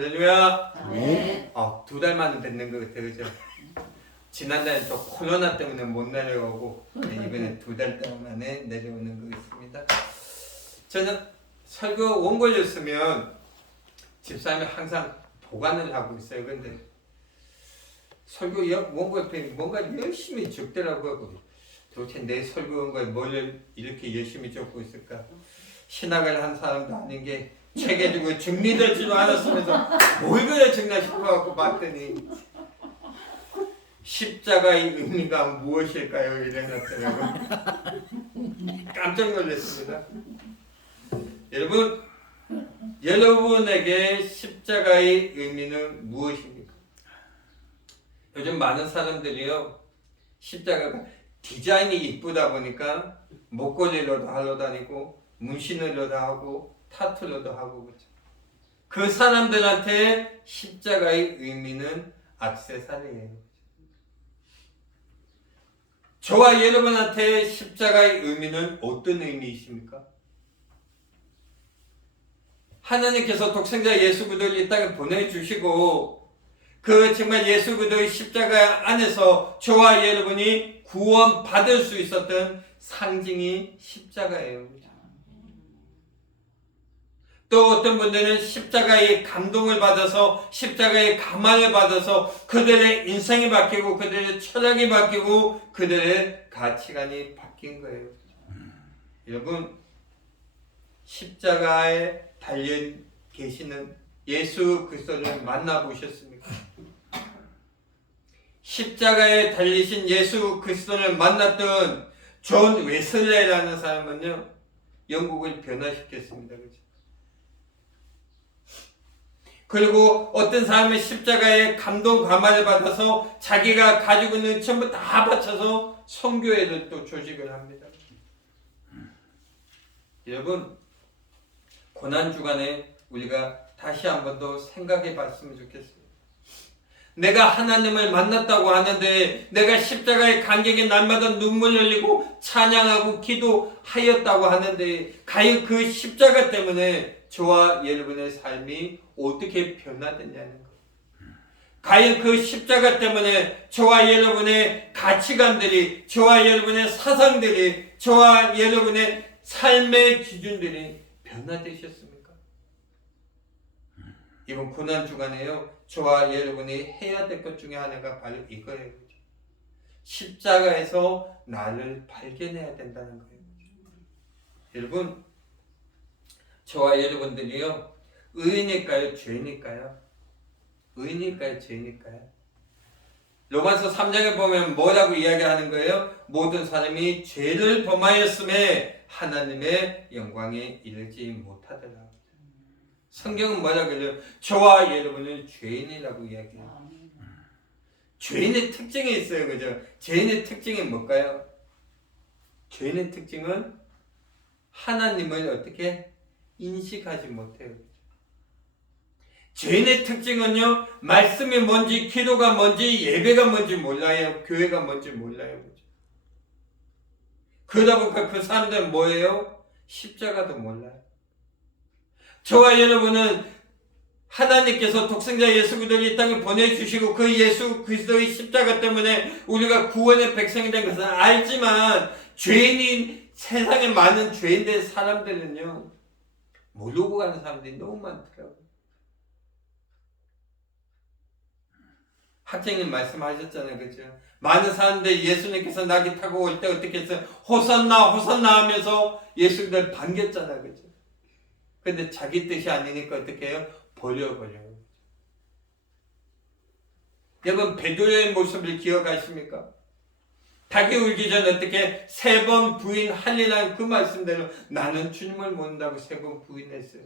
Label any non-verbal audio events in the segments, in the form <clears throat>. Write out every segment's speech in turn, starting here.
할렐루야. 네. 어, 두 달 만에 뵙는 것 같아요, 그죠? 지난달에 또 코로나 때문에 못 내려오고 네, 이번에 두 달 동안에 내려오는 것 같습니다. 저는 설교 원고였으면 집사람이 항상 보관을 하고 있어요. 근데 설교 여- 원고 옆에 뭔가 열심히 적더라고요. 도대체 내 설교 원고에 뭘 이렇게 열심히 적고 있을까? 신학을 한 사람도 아닌 게 책에 두고 정리되지도 않았으면서 뭘 그래 적나 싶어갖고 봤더니 십자가의 의미가 무엇일까요? 이래놨더라고요. 깜짝 놀랐습니다. 여러분, 여러분에게 십자가의 의미는 무엇입니까? 요즘 많은 사람들이요, 십자가가 디자인이 이쁘다 보니까 목걸이로도 하러 다니고, 문신으로도 하고, 타투로도 하고, 그렇죠. 그 사람들한테 십자가의 의미는 악세사리예요. 저와 여러분한테 십자가의 의미는 어떤 의미이십니까? 하나님께서 독생자 예수 그리스도를 이 땅에 보내주시고 그 정말 예수 그리스도의 십자가 안에서 저와 여러분이 구원 받을 수 있었던 상징이 십자가예요. 또 어떤 분들은 십자가의 감동을 받아서 십자가의 감화를 받아서 그들의 인생이 바뀌고 그들의 철학이 바뀌고 그들의 가치관이 바뀐 거예요. 여러분 십자가에 달려 계시는 예수 그리스도를 만나 보셨습니까? 십자가에 달리신 예수 그리스도를 만났던 존 웨슬레라는 사람은요 영국을 변화시켰습니다. 그죠? 그리고 어떤 사람은 십자가에 감동 감화를 받아서 자기가 가지고 있는 전부 다 바쳐서 성교회를 또 조직을 합니다. 여러분 고난 주간에 우리가 다시 한 번 더 생각해 봤으면 좋겠어요. 내가 하나님을 만났다고 하는데 내가 십자가의 간격에 날마다 눈물 흘리고 찬양하고 기도하였다고 하는데 과연 그 십자가 때문에 저와 여러분의 삶이 어떻게 변화됐냐는 것. 과연 그 십자가 때문에 저와 여러분의 가치관들이, 저와 여러분의 사상들이, 저와 여러분의 삶의 기준들이 변화되셨습니까? 이번 고난 주간에요. 저와 여러분이 해야 될 것 중에 하나가 바로 이거예요. 십자가에서 나를 발견해야 된다는 거예요. 여러분, 저와 여러분들이요, 의인일까요? 죄인일까요? 의인일까요? 죄인일까요? 로마서 3장에 보면 뭐라고 이야기하는 거예요? 모든 사람이 죄를 범하였음에 하나님의 영광에 이르지 못하더라. 성경은 뭐라고 그래요? 저와 여러분은 죄인이라고 이야기해요. 죄인의 특징이 있어요. 그죠? 죄인의 특징이 뭘까요? 죄인의 특징은 하나님을 어떻게 인식하지 못해요. 죄인의 특징은요, 말씀이 뭔지, 기도가 뭔지, 예배가 뭔지 몰라요. 교회가 뭔지 몰라요. 그러다 보니까 그 사람들은 뭐예요? 십자가도 몰라요. 저와 여러분은 하나님께서 독생자 예수 그리스도를 이 땅에 보내주시고 그 예수 그리스도의 십자가 때문에 우리가 구원의 백성이 된 것은 알지만 죄인인 세상에 많은 죄인된 사람들은요 모르고 가는 사람들이 너무 많더라고요. 학생님 말씀하셨잖아요, 그죠? 많은 사람들이 예수님께서 낙이 타고 올 때 어떻게 했어요? 호산나, 호산나 하면서 예수님을 반겼잖아요, 그죠? 근데 자기 뜻이 아니니까 어떻게 해요? 버려버려요. 여러분, 베드로의 모습을 기억하십니까? 닭이 울기 전 어떻게 세 번 부인할리라는 그 말씀대로 나는 주님을 모른다고 세 번 부인했어요.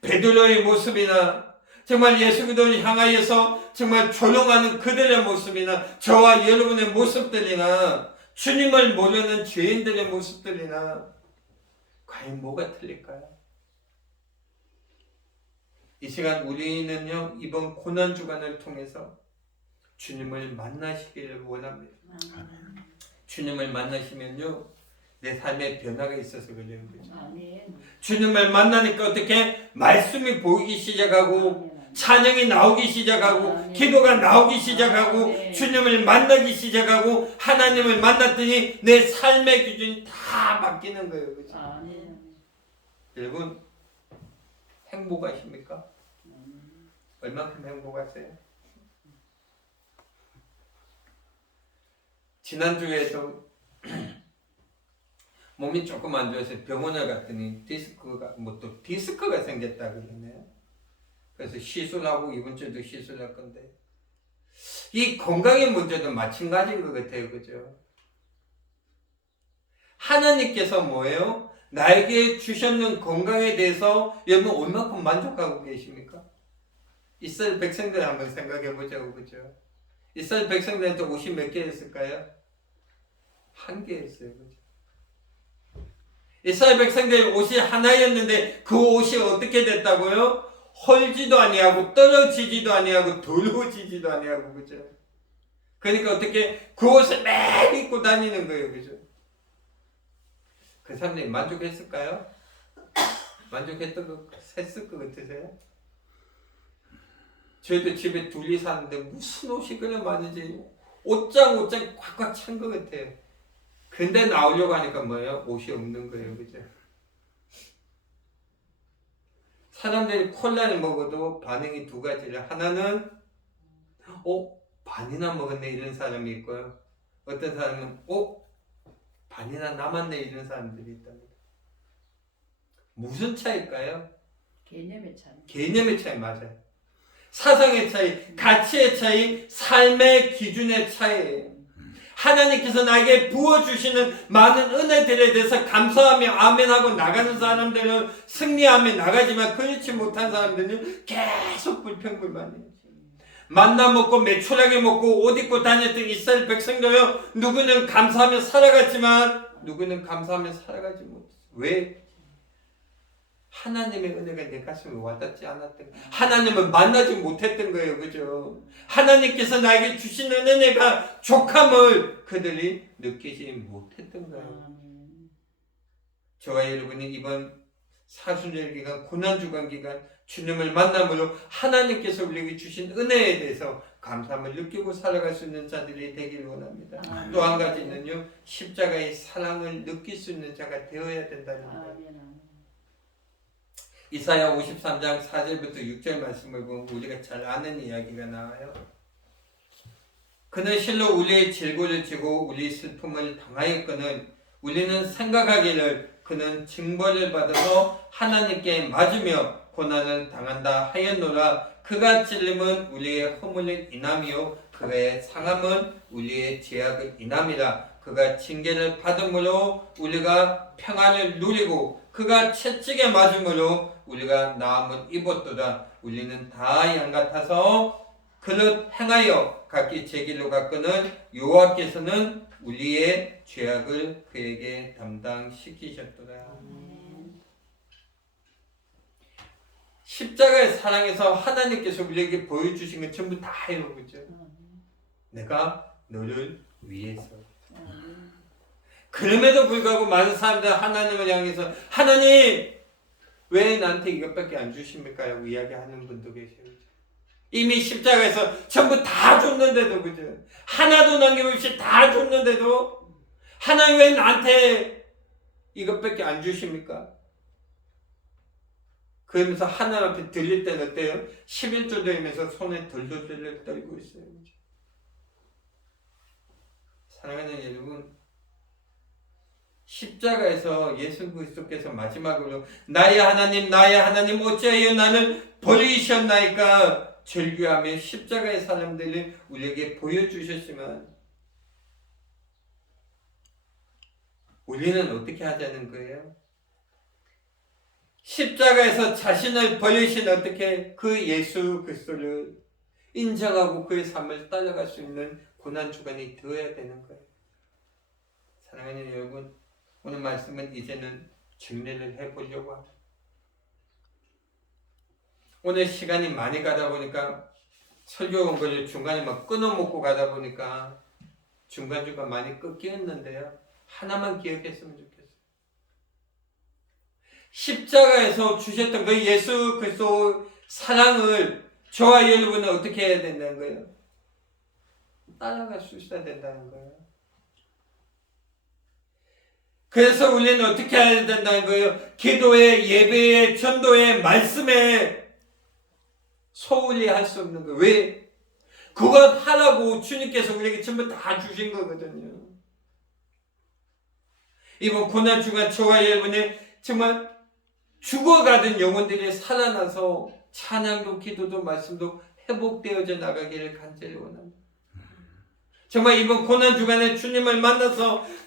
베드로의 모습이나 정말 예수 그리스도를 향하여서 정말 조롱하는 그들의 모습이나 저와 여러분의 모습들이나 주님을 모르는 죄인들의 모습들이나 과연 뭐가 틀릴까요? 이 시간 우리는요 이번 고난 주간을 통해서 주님을 만나시기를 원합니다. 주님을 만나시면요 내 삶에 변화가 있어서 그래요. 아멘. 주님을 만나니까 어떻게 말씀이 보이기 시작하고 아멘. 찬양이 나오기 시작하고 아멘. 기도가 나오기 시작하고 아멘. 주님을 만나기 시작하고 하나님을 만났더니 내 삶의 기준이 다 바뀌는 거예요. 그죠? 아멘. 여러분 행복하십니까? 얼마큼 행복하세요? 지난주에도 <clears throat> 몸이 조금 안 좋아서 병원을 갔더니 디스크가 뭐 또 디스크가 생겼다 그러네요. 그래서 시술하고 이번 주도 시술할 건데 이 건강의 문제도 마찬가지인 것 같아요, 그죠? 하나님께서 뭐예요? 나에게 주셨는 건강에 대해서 여러분 얼마큼 만족하고 계십니까? 이스라엘 백성들 한번 생각해 보자고 그죠? 이스라엘 백성들한테 옷이 몇 개였을까요? 한 개였어요, 그죠? 이스라엘 백성들 옷이 하나였는데 그 옷이 어떻게 됐다고요? 헐지도 아니하고 떨어지지도 아니하고 더러워지지도 아니하고 그죠? 그러니까 어떻게 그 옷을 매일 입고 다니는 거예요, 그죠? 그 사람들이 만족했을까요? 만족했던 거 했을 것 같으세요? 저희도 집에 둘이 사는데 무슨 옷이 그래 많은지 옷장 옷장 꽉꽉 찬 것 같아요. 근데 나오려고 하니까 뭐예요? 옷이 없는 거예요, 그죠? 사람들이 콜라를 먹어도 반응이 두 가지를 하나는 어 반이나 먹었네 이런 사람이 있고요. 어떤 사람은 어 반이나 남았네 이런 사람들이 있답니다. 무슨 차일까요? 개념의 차이. 개념의 차이 맞아요. 사상의 차이, 가치의 차이, 삶의 기준의 차이예요. 하나님께서 나에게 부어주시는 많은 은혜들에 대해서 감사하며 아멘하고 나가는 사람들은 승리하며 나가지만 그렇지 못한 사람들은 계속 불평불만이에요. 만나 먹고 매출하게 먹고 옷 입고 다녔던 이스라엘 백성도요. 누구는 감사하며 살아갔지만 누구는 감사하며 살아가지 못했어요. 왜? 하나님의 은혜가 내 가슴에 와닿지 않았던 거예요. 하나님을 만나지 못했던 거예요. 그죠? 하나님께서 나에게 주시는 은혜가 족함을 그들이 느끼지 못했던 거예요. 저와 여러분이 이번 사순절 기간, 고난주간 기간 주님을 만남으로 하나님께서 우리에게 주신 은혜에 대해서 감사함을 느끼고 살아갈 수 있는 자들이 되길 원합니다. 또 한 가지는요, 십자가의 사랑을 느낄 수 있는 자가 되어야 된다는 거예요. 이사야 53장 4절부터 6절 말씀을 보면 우리가 잘 아는 이야기가 나와요. 그는 실로 우리의 질고를 지고 우리 슬픔을 당하였거늘 우리는 생각하기를 그는 징벌을 받아서 하나님께 맞으며 고난을 당한다 하였노라 그가 찔림은 우리의 허물을 인함이요 그의 상함은 우리의 죄악을 인함이라 그가 징계를 받음으로 우리가 평안을 누리고 그가 채찍에 맞음으로 우리가 나음을 입었도다 우리는 다 양같아서 그릇 행하여 각기 제 길로 갔거늘 여호와께서는 우리의 죄악을 그에게 담당시키셨도다. 십자가의 사랑에서 하나님께서 우리에게 보여주신 건 전부 다예요 그죠? 내가 너를 위해서. 그럼에도 불구하고 많은 사람들 하나님을 향해서 하나님 왜 나한테 이것밖에 안 주십니까? 라고 이야기하는 분도 계세요. 이미 십자가에서 전부 다 줬는데도 그죠? 하나도 남김없이 다 줬는데도 하나님 왜 나한테 이것밖에 안 주십니까? 그러면서 하나님 앞에 들릴 때는 어때요? 11조 되면서 손에 덜덜덜 떨고 있어요. 사랑하는 여러분 십자가에서 예수 그리스도께서 마지막으로 나의 하나님 나의 하나님 어찌하여 나를 버리셨나이까 절규하며 십자가의 사람들을 우리에게 보여주셨지만 우리는 어떻게 하자는 거예요? 십자가에서 자신을 버리신 어떻게 그 예수 그리스도를 인정하고 그의 삶을 따라갈 수 있는 고난 주간이 되어야 되는 거예요. 사랑하는 여러분, 오늘 말씀은 이제는 정리를 해보려고 합니다. 오늘 시간이 많이 가다 보니까 설교 온 거를 중간에 막 끊어먹고 가다 보니까 중간중간 많이 끊기었는데요. 하나만 기억했으면 좋겠어요. 십자가에서 주셨던 그 예수 그리스도 사랑을 저와 여러분은 어떻게 해야 된다는 거예요? 따라갈 수 있어야 된다는 거예요. 그래서 우리는 어떻게 해야 된다는 거예요? 기도에, 예배에, 전도에, 말씀에 소홀히 할 수 없는 거예요. 왜? 그것 하라고 주님께서 우리에게 전부 다 주신 거거든요. 이번 고난 주간 저와 여러분의 정말 죽어가던 영혼들이 살아나서 찬양도 기도도 말씀도 회복되어져 나가기를 간절히 원합니다. 정말 이번 고난 주간에 주님을 만나서 주-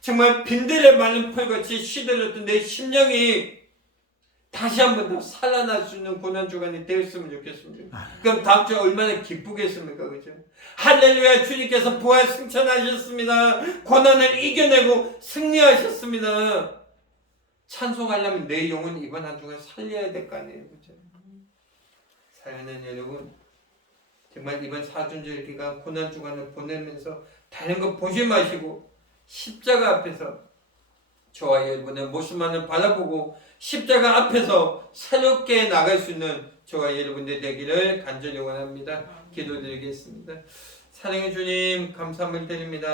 정말 빈들의 마른 풀같이 시들었던 내 심령이 다시 한 번 더 살아날 수 있는 고난 주간이 되었으면 좋겠습니다. 그럼 다음 주에 얼마나 기쁘겠습니까, 그죠? 할렐루야, 주님께서 부활 승천하셨습니다. 고난을 이겨내고 승리하셨습니다. 찬송하려면 내 영혼 이번 한 주간 살려야 될 거 아니에요, 그죠? 사랑하는 여러분, 정말 이번 사순절 기간 고난 주간을 보내면서 다른 거 보지 마시고 십자가 앞에서 저와 여러분의 모습만을 바라보고 십자가 앞에서 새롭게 나갈 수 있는 저와 여러분들 되기를 간절히 원합니다. 기도드리겠습니다. 사랑해 주님 감사함을 드립니다.